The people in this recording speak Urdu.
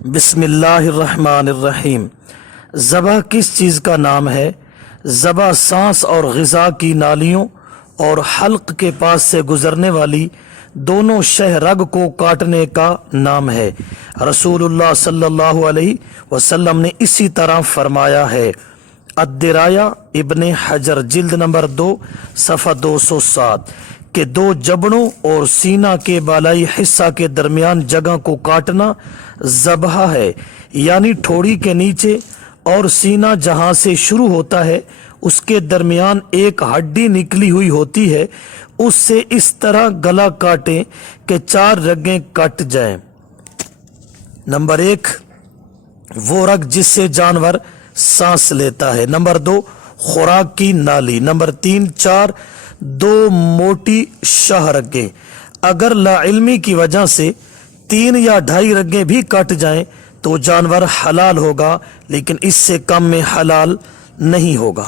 بسم اللہ الرحمن الرحیم۔ ذبح کس چیز کا نام ہے؟ ذبح سانس اور غذا کی نالیوں اور حلق کے پاس سے گزرنے والی دونوں شہ رگ کو کاٹنے کا نام ہے۔ رسول اللہ صلی اللہ علیہ وسلم نے اسی طرح فرمایا ہے۔ الدرایا ابن حجر جلد نمبر 2 صفحہ 207 کہ دو جبڑوں اور سینہ کے بالائی حصہ کے درمیان جگہ کو کاٹنا ذبح ہے، یعنی ٹھوڑی کے نیچے اور سینہ جہاں سے شروع ہوتا ہے اس کے درمیان ایک ہڈی نکلی ہوئی ہوتی ہے، اس سے اس طرح گلا کاٹیں کہ 4 رگیں کٹ جائیں۔ نمبر 1 وہ رگ جس سے جانور سانس لیتا ہے۔ نمبر 2 خوراک کی نالی۔ نمبر 3 4 دو موٹی شاہ رگیں۔ اگر لا علمی کی وجہ سے 3 یا 2.5 رگیں بھی کٹ جائیں تو جانور حلال ہوگا، لیکن اس سے کم میں حلال نہیں ہوگا۔